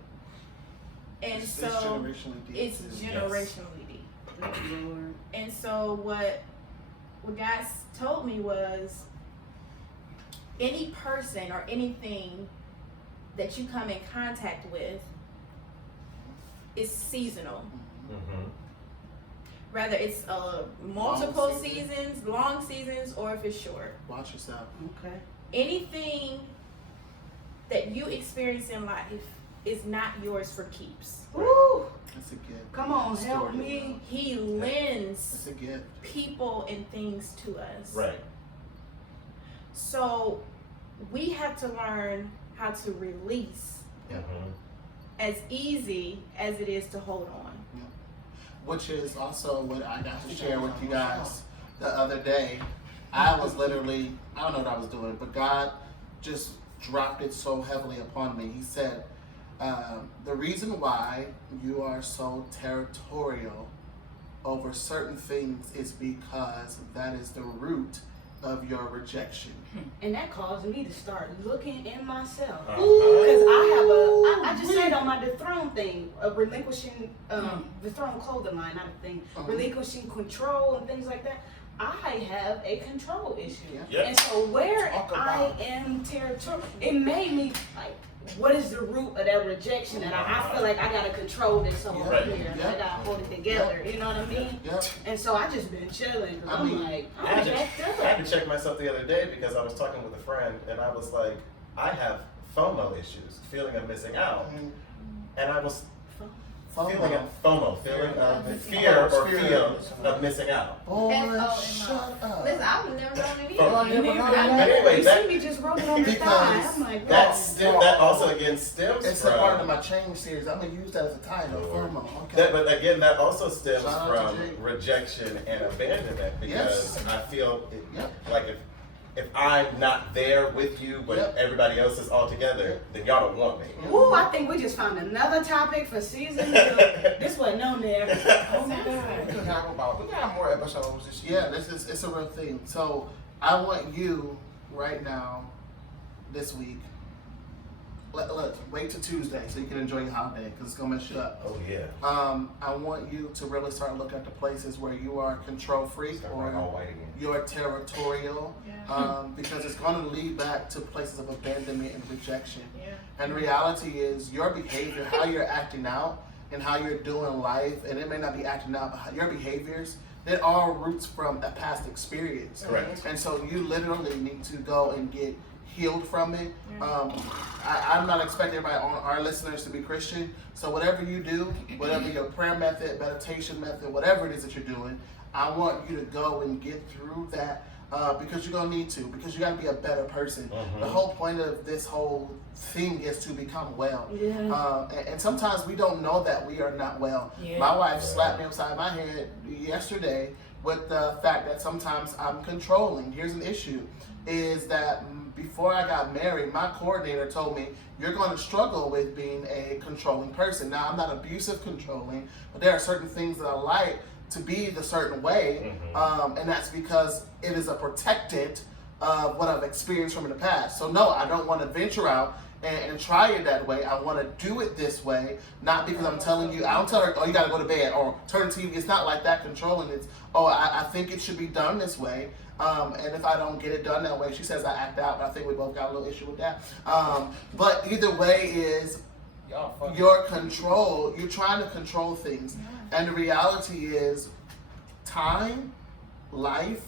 And It's so generationally deep. it's too. generationally deep. Lord. And so what God told me was, any person or anything that you come in contact with is seasonal. Mm-hmm. Whether it's multiple Long season. seasons, long seasons, or if it's short. Watch yourself. Okay. Anything that you experience in life is not yours for keeps. Woo! That's a gift. Come on, Story. help me. He That's lends a gift. people and things to us. Right. So we have to learn how to release Mm-hmm. as easy as it is to hold on. Which is also what I got to share with you guys the other day. I was literally, I don't know what I was doing, but God just dropped it so heavily upon me. He said, the reason why you are so territorial over certain things is because that is the root of your rejection. And that caused me to start looking in myself. Uh-huh. Because I just said on my dethrone thing, relinquishing dethrone clothing line, not a thing, relinquishing control and things like that. I have a control issue. Yeah. Yep. And so where Talk I about am territorial, it made me like, what is the root of that rejection? And I feel like I gotta control this over Right. here. Yeah. I gotta hold it together. You know what I mean? Yep. And so I just been chilling. I I'm mean, like, I I'm had, jacked to, I had up. to check myself the other day because I was talking with a friend and I was like, I have FOMO issues, feeling of missing out. And I was feeling of FOMO, feeling of the fear or feel of missing out. Boy, F-O-M-O. shut up. Listen, I would never known it Oh, either. Anyway, You that- see me just rolling on the Because thigh. I'm like, that also again stems It's from a part of my change series. I'm gonna use that as a title. Lord. FOMO. Okay. but again, that also stems Shout out to from Jay. rejection and abandonment because Yes. I feel Yep. like if I'm not there with you, but Yep. everybody else is all together, then y'all don't want me. ooh, I think we just found another topic for season 2. This wasn't on there. Oh my We God. can we can have more episodes this year. Yeah, it's a real thing. So I want you right now, this week. Look, wait till Tuesday so you can enjoy your holiday because it's gonna mess you up. Oh yeah. I want you to really start looking at the places where you are control freak Start wearing all or white again. you're territorial, because it's going to lead back to places of abandonment and rejection. Yeah. And reality is your behavior, how you're acting out, and how you're doing life, and it may not be acting out, but your behaviors, it all roots from a past experience. Correct. And so you literally need to go and get healed from it. I'm not expecting everybody on our listeners to be Christian. So whatever you do, whatever your prayer method, meditation method, whatever it is that you're doing, I want you to go and get through that because you're gonna need to, because you gotta be a better person. Mhm. The whole point of this whole thing is to become well. Yeah. And sometimes we don't know that we are not well. Yeah. My wife slapped me upside my head yesterday with the fact that sometimes I'm controlling. Here's an issue, is that before I got married, my coordinator told me, you're going to struggle with being a controlling person. Now, I'm not abusive controlling, but there are certain things that I like to be the certain way, and that's because it is a protectant of what I've experienced from in the past. So no, I don't want to venture out and try it that way. I want to do it this way, not because I'm telling you, I don't tell her, oh, you got to go to bed or turn the TV. It's not like that controlling. It's, oh, I think it should be done this way. And if I don't get it done that way, she says I act out, but I think we both got a little issue with that. But either way is, your control. You're trying to control things, and the reality is, time, life,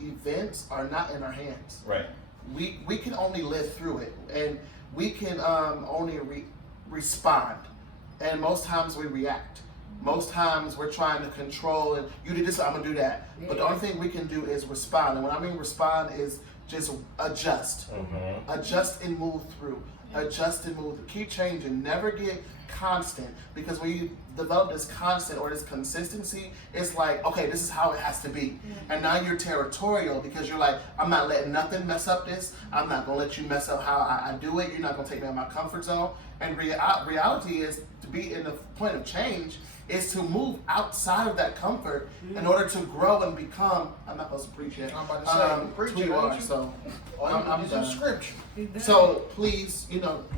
events are not in our hands. Right. We can only live through it, and we can only respond, and most times we react. Most times we're trying to control, and you do this, I'm gonna do that. But the only thing we can do is respond, and when I mean respond is just adjust. Adjust and move through. Adjust and move. Keep changing. Never get constant, because when you develop this constant or this consistency, it's like, okay, this is how it has to be. And now you're territorial, because you're like, I'm not letting nothing mess up this. I'm not gonna let you mess up how I do it. You're not gonna take me out of my comfort zone. And reality is, to be in the point of change is to move outside of that comfort in order to grow and become. I'm not supposed to preach yet. I'm about to say, preach who it, you ain't are, you? so I'm I'm done. done. Scripture. So please,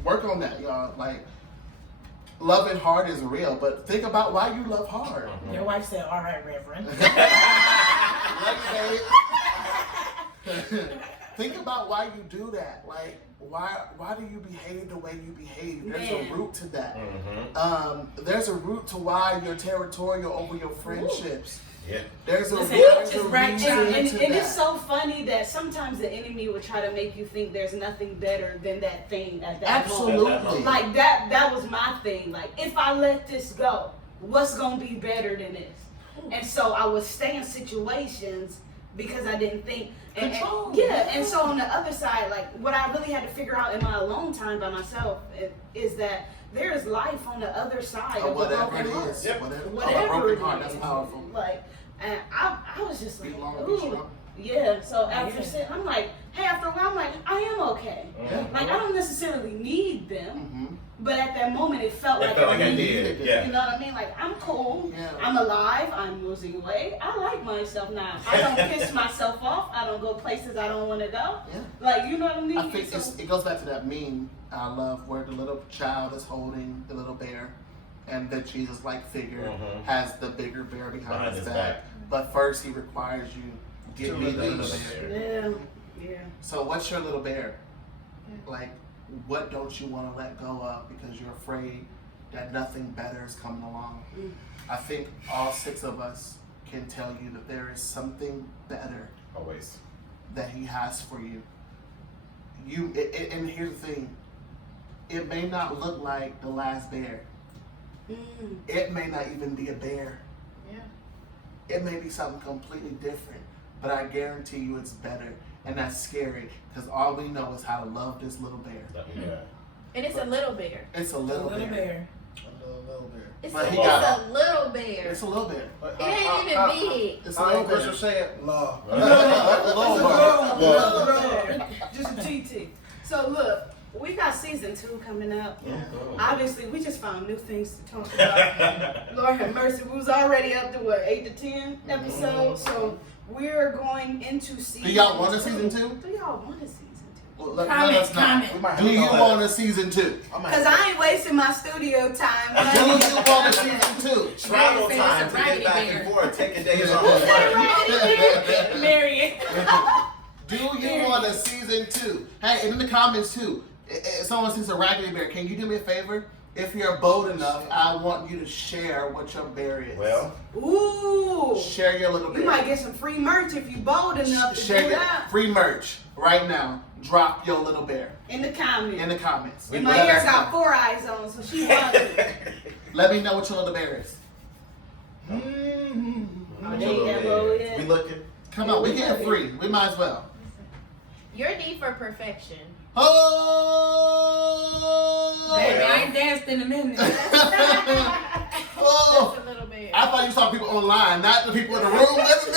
work on that, y'all. Like, loving hard is real, but think about why you love hard. Your wife said, "All right, Reverend." Love you, babe. Think about why you do that. Like, why do you behave the way you behave? There's a root to that. There's a root to why you're territorial over your friendships. Yeah. There's a Listen, reason just right to now, And that. it's so funny that sometimes the enemy will try to make you think there's nothing better than that thing at that moment. Absolutely. Like that was my thing. Like, if I let this go, what's gonna be better than this? And so I would stay in situations because I didn't think. And so on the other side, like, what I really had to figure out in my alone time by myself is that there is life on the other side of a whatever broken it heart. is. Yep. Whatever a broken it heart, is. that's powerful. Like, and I was just like, Be long and be ooh. strong. Yeah, so after sitting, I'm like, hey, after a while, I'm like, I am okay. Like, I don't necessarily need them, but at that moment, it felt like I needed did. it. Yeah. You know what I mean? Like, I'm cool. Yeah. I'm alive. I'm losing weight. I like myself now. I don't piss myself off. I don't go places I don't want to go. Yeah. Like, you know what I mean? I think So- it goes back to that meme I love, where the little child is holding the little bear, and the Jesus-like figure has the bigger bear behind his back. But first, he requires you give me the little bear. Yeah. So what's your little bear? Like, what don't you want to let go of because you're afraid that nothing better is coming along? I think all 6 of us can tell you that there is something better Always. that he has for you. And here's the thing, it may not look like the last bear. It may not even be a bear. It may be something completely different, but I guarantee you it's better. And that's scary, because all we know is how to love this little bear. Yeah. And it's a little bear. It's a little bear. A little bit. It's, But a, he it's got- a little bear. It's a little bear. It ain't even big. It's a I little ain't Chris bear. was saying love. Just a TT. So look, we got season 2 coming up. Obviously, we just found new things to talk about. Lord have mercy, we was already up to what, 8 to 10 episodes. So we're going into season. Do y'all want a season 2? Do y'all want a season 2? Well, let Comment, us know. comment. We might Do you have to- want a season 2? Cause I ain't wasting my studio time. Do you want a season 2? Travel Mary time said to it's a get back raggedy and bear. forth, taking days off. Marion. Do you want a season 2? Hey, and in the comments too, if someone sees a raggedy bear, can you do me a favor? If you're bold enough, I want you to share what your bear is. Well, Ooh. Share your little bear. You might get some free merch if you bold enough to Share do your that. free merch right now. Drop your little bear In the comments. in the comments. And my Let hair us got know. 4 eyes on, so she wants it. Let me know what your little bear is. Oh, there you go, yeah. we looking. Come on, we get free. We might as well. Your need for perfection. Oh! Baby, I ain't danced in a minute. Oh! That's a little bear. I thought you saw people online, not the people in the room. That's a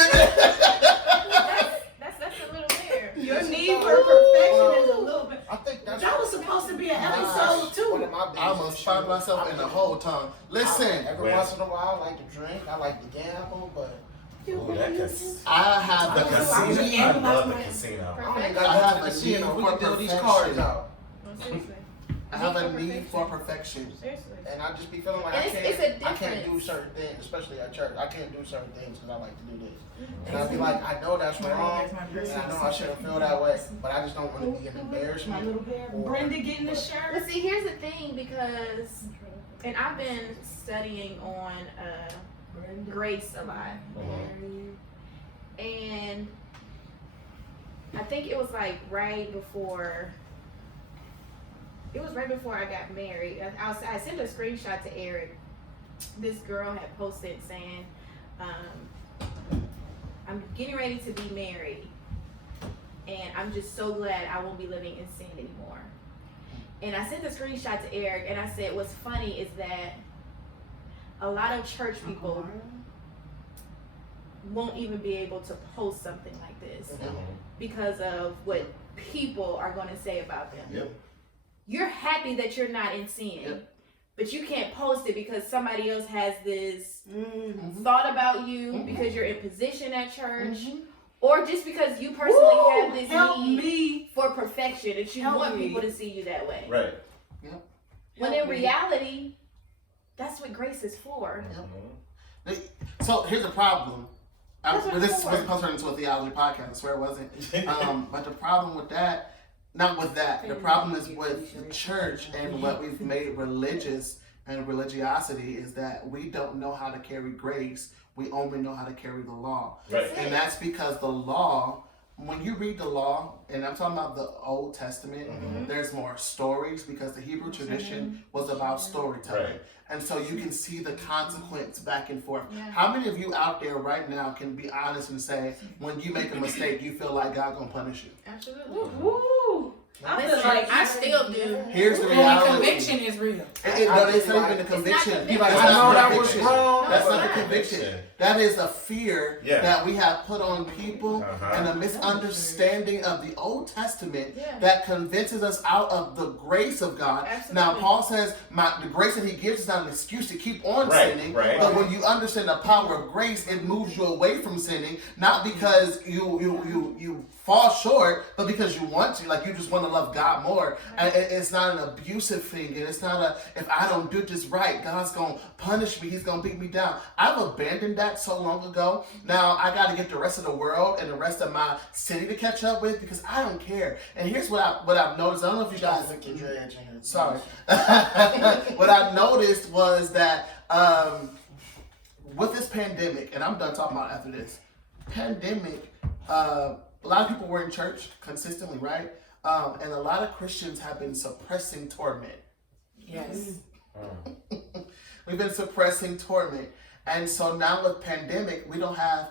That's a little bear. Your need for perfection is a little bit. I think that's That was supposed to be an episode one too. of my biggest I almost found issues. myself in the whole tongue. Listen, Every Well. once in a while, I like to drink. I like to gamble, but Ooh, that I have the a casino. need. I love the casino. I don't even I got have to a the casino. need We for can deal these perfection. cards out. No, seriously. I have a need for perfection. Seriously. And I just be feeling like And I can't do certain things, especially at church. I can't do certain things because I like to do this. And I be like, I know that's wrong, and I know I shouldn't feel that way, but I just don't want to be an embarrassment. Brenda getting the shirt. But see, here's the thing, because, and I've been studying on grace a lot, and I think it was like right before I got married. I sent a screenshot to Eric. This girl had posted saying, I'm getting ready to be married, and I'm just so glad I won't be living in sin anymore. And I sent the screenshot to Eric, and I said, what's funny is that a lot of church people won't even be able to post something like this because of what people are going to say about them. Yep. You're happy that you're not in sin, but you can't post it because somebody else has this thought about you because you're in position at church, or just because you personally have this need for perfection that you want people to see you that way. Right. When in reality, that's what grace is for. So here's the problem. This it's for. wasn't supposed to turn into a theology podcast. I swear it wasn't. But the problem with that, not with that, the problem is with the church and what we've made religious and religiosity is that we don't know how to carry grace. We only know how to carry the law. Right. And that's because the law, when you read the law, and I'm talking about the Old Testament, there's more stories because the Hebrew tradition was about storytelling. Right. And so you can see the consequence back and forth. How many of you out there right now can be honest and say, when you make a mistake, you feel like God's gonna punish you? Absolutely. Woo! I feel like I still do. Here's the And reality. conviction is real. No, it's not even the conviction. conviction. That's I know not that conviction. was wrong. That's No, not the it's not. conviction. That is a fear that we have put on people and a misunderstanding of the Old Testament that convinces us out of the grace of God. Absolutely. Now, Paul says the grace that he gives is not an excuse to keep on sinning, but when you understand the power of grace, it moves you away from sinning, not because you fall short, but because you want to, like you just want to love God more. And it's not an abusive thing, and it's not if I don't do this right, God's gonna punish me, he's gonna beat me down. I've abandoned that so long ago. Now I gotta get the rest of the world and the rest of my city to catch up with because I don't care. And here's what I've noticed. I don't know if you guys sorry. What I noticed was that with this pandemic, and I'm done talking about after this pandemic, a lot of people were in church consistently, right? And a lot of Christians have been suppressing torment. Yes. We've been suppressing torment. And so now with pandemic, we don't have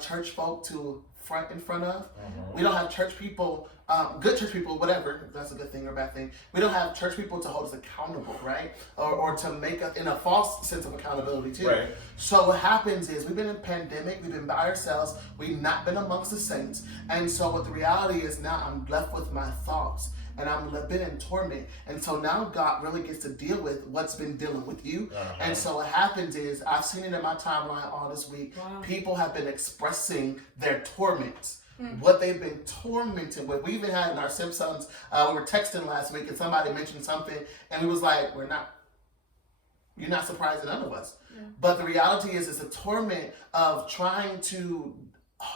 church folk to front in front of. We don't have church people, good church people, whatever, if that's a good thing or bad thing. We don't have church people to hold us accountable, right? Or to make us in a false sense of accountability too. Right. So what happens is we've been in pandemic, we've been by ourselves, we've not been amongst the saints. And so what the reality is now I'm left with my thoughts. And I'm been in torment. And so now God really gets to deal with what's been dealing with you. And so what happens is, I've seen it in my timeline all this week. People have been expressing their torments. What they've been tormented with. We even had in our Simpsons, we were texting last week and somebody mentioned something and we was like, you're not surprised at none of us. But the reality is it's a torment of trying to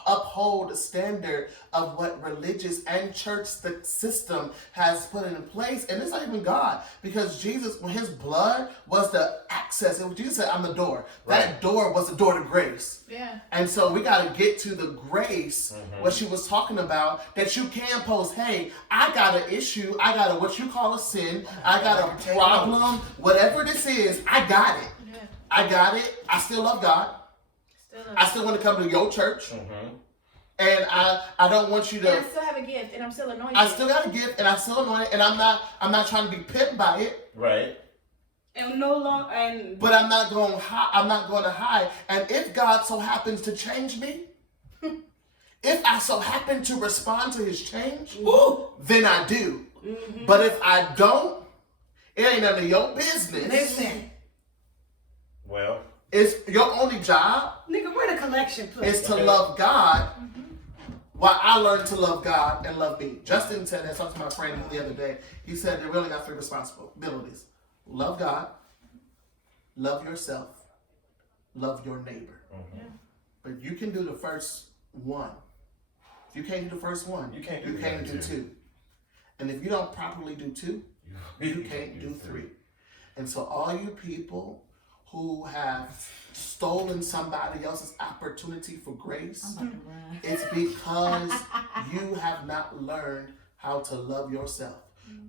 uphold the standard of what religious and church system has put in place. And it's not even God, because Jesus, when his blood was the access, Jesus said, I'm the door. That door was the door to grace. And so we got to get to the grace, what she was talking about, that you can post, hey, I got an issue, I got what you call a sin, I got a problem, whatever this is, I got it. I got it. I still love God. I still want to come to your church. And I don't want you to. And I still have a gift, and I'm still anointed. I still got a gift, and I'm still anointed, and I'm not trying to be pimped by it. Right. And no longer. But I'm not going to hide. And if God so happens to change me, if I so happen to respond to his change, then I do. But if I don't, it ain't none of your business. Listen. Well. It's your only job. Nigga, where the collection plate? Is to love God Why I learned to love God and love me. Justin said that, talked to my friend the other day. He said they really got 3 responsibilities. Love God, love yourself, love your neighbor. Mm-hmm. But you can do the first one. If you can't do the first one, you can't do 2. And if you don't properly do 2, you can't do 3. And so all you people who have stolen somebody else's opportunity for grace, it's because you have not learned how to love yourself.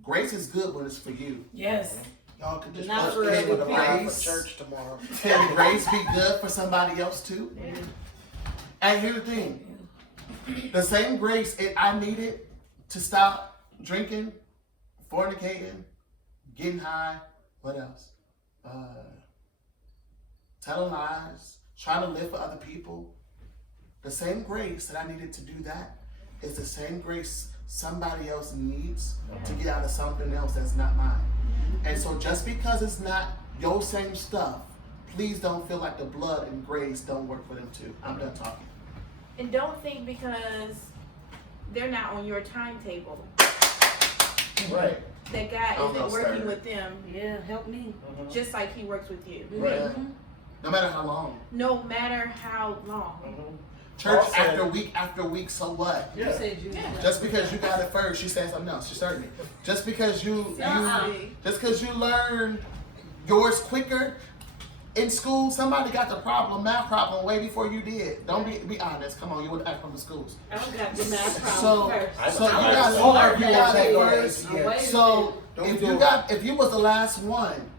Grace is good when it's for you. Yes. Y'all can just Not put for in with a everybody. line for church tomorrow. Can grace be good for somebody else too? And here's the thing. The same grace I needed to stop drinking, fornicating, getting high, what else? Telling lies, trying to live for other people. The same grace that I needed to do that is the same grace somebody else needs to get out of something else that's not mine. And so just because it's not your same stuff, please don't feel like the blood and grace don't work for them too. I'm done talking. And don't think because they're not on your timetable Right. that God Oh, no, isn't working sir. with them Yeah, help me. just like He works with you. Right. No matter how long. No matter how long. Church Also- after week, so what? Yeah. Just because you got it first, she's saying something else. She's starting it. Just because you learn yours quicker in school, somebody got the math problem way before you did. Don't be honest. Come on, you would act from the schools. I got the math problem So first. you got All our you viewers got ain't it gonna first. answer yet. So Don't if do you it. if you was the last one,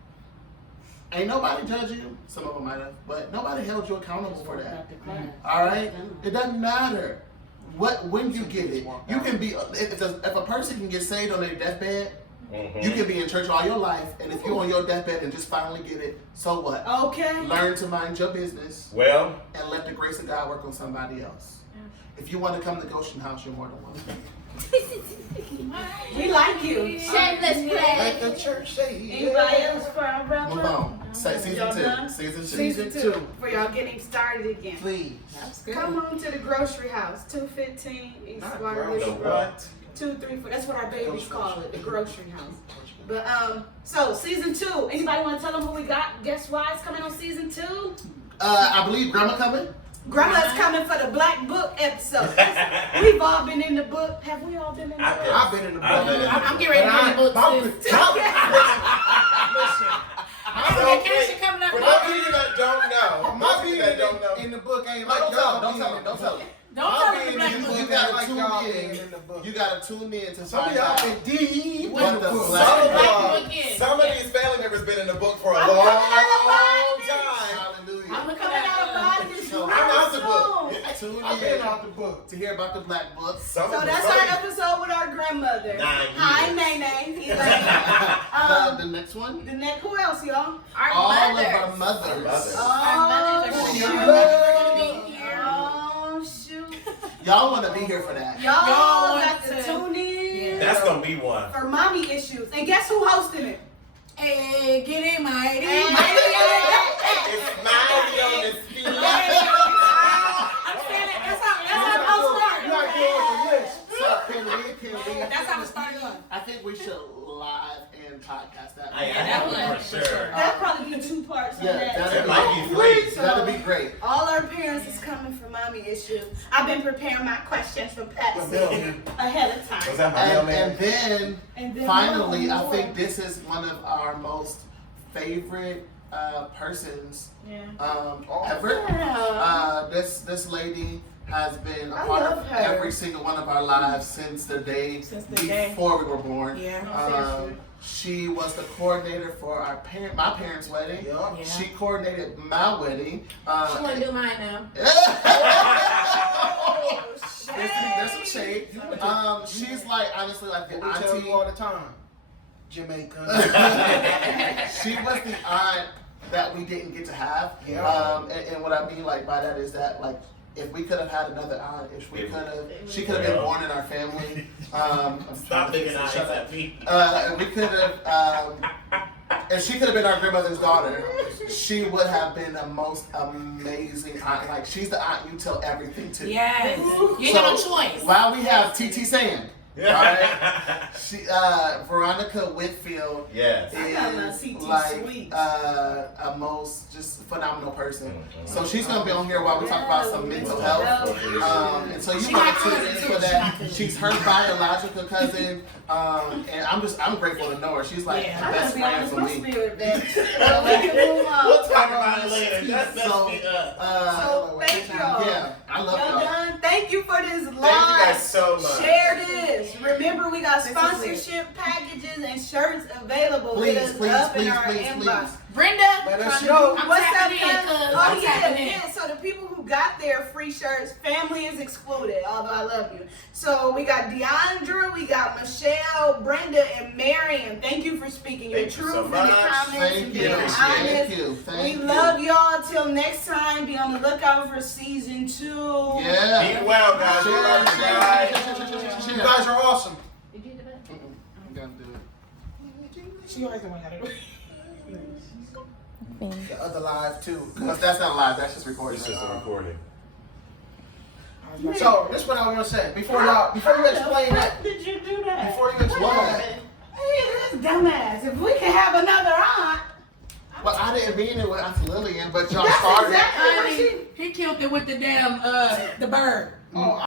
ain't nobody judge you. Some of them might have, but nobody held you accountable for that. All right, it doesn't matter when you get it. You can be if a person can get saved on their deathbed, you can be in church all your life, and if you're on your deathbed and just finally get it, so what? Okay. Learn to mind your business Well, and let the grace of God work on somebody else. If you want to come to Goshen House, you're more than welcome. We like you. Shameless Let play. the church say Anybody else for our wrap Move up? on. Season Y'all 2. done? Season 2. Season 2. For y'all getting started again. Please. Come on to the grocery house, 215 East Not Water the Ridge Road. what? 234. That's what our babies call it, the grocery house. But so season 2. Anybody want to tell them who we got? Guess why it's coming on season 2? I believe Grandma coming. Grandma's coming for the Black Book episode. We've all been in the book. Have we all been in the book? I've been in the book. I'm getting ready to read the book too. So, Vacation coming up. for those of you that don't know, My being being in the book ain't like y'all. Don't tell me. Don't tell me. Don't tell me the black book. You gotta like tune y'all in. being in the book. You gotta tune in to Some of find y'all out. been deep in What the the book. black some of, Black book is. some of these family members been in the book for a long time. Hallelujah. I'm looking Coming out of at body is So, I'm out the book. Tune I've been in out the book. to hear about the Black Book. Some So of that's some our of- episode with our grandmother. Hi, Nene. Elaine. The next one. The next, who else, y'all? All Our of our mothers. mothers. Our mothers are shoot. going to be here. Oh, shoot. Y'all want to be here for that. Y'all want got to to- tune in That's gonna be one. for mommy issues. And guess who hosting it? Hey, get it, mighty. Hey. It's mighty on his feet. I'm saying it. That's how I'm You're not doing the list. So can we? That's how it started going. I think we should live and podcast that. I that have one. for sure. That'd probably be 2 parts of Yeah, that. that'd It might be three. That'd be great. All our parents is coming for mommy issues. I've been preparing my questions for Patsy ahead of Was time. that my And mailman? And then finally, I more. think this is one of our most favorite persons ever. Yeah. This lady has been a I part love of her. every single one of our lives since the day before we were born. Yeah. She was the coordinator for my parents' wedding. Yeah. Yeah. She coordinated my wedding. She want to do mine now. There's some shade. She's like honestly like the We tell auntie. you all the time. Jamaica. She was the aunt that we didn't get to have. Yeah. And what I mean like by that is that like if we could have had another aunt, she could have been born in our family. Stop thinking eyes at me. We could have, and she could have been our grandmother's daughter. she would have been the most amazing aunt. Like, she's the aunt you tell everything to. Yes. You ain't got no choice. While we have TT Sand, Yeah. she, Veronica Whitfield Yes. is like a most just phenomenal person. So she's gonna be on here while we talk about some mental health. And so you want to tune in for that. She's her biological cousin, and I'm grateful to know her. She's like the best friend for me. We'll talk about it later. That's So thank y'all. Yeah, I love Well y'all. done. Thank you for this live. Thank you guys so much. Share this. Remember, we got sponsorship packages and shirts available. Please, Hit us please, up in please, our please, inbox. please. Brenda, Let us trying to know. do- I'm What's up, tapping in, guys? cuz. Oh I'm yeah, tapping in. yeah. So the people who got their free shirts, family is excluded. Although I love you. So we got Deandra, we got Michelle, Brenda, and Marion. Thank you for speaking your Thank you truth so in the much. comments and Thank being you. honest. Thank you. We love y'all. Till next time, be on the lookout for season 2. Yeah. Be well, guys. We love you guys. You guys are awesome. Did you do that? I'm gonna do it. She always the one that do it. The other live too. Because that's not live, that's just recording. It's just a recording. So this is what I want to say before you explain that. Did you do that? Before you explain that. Hey, this dumbass. If we can have another aunt. Well, I didn't mean it with Aunt Lillian, but y'all That's started. exactly what Honey, he killed it with the damn the bird. Oh,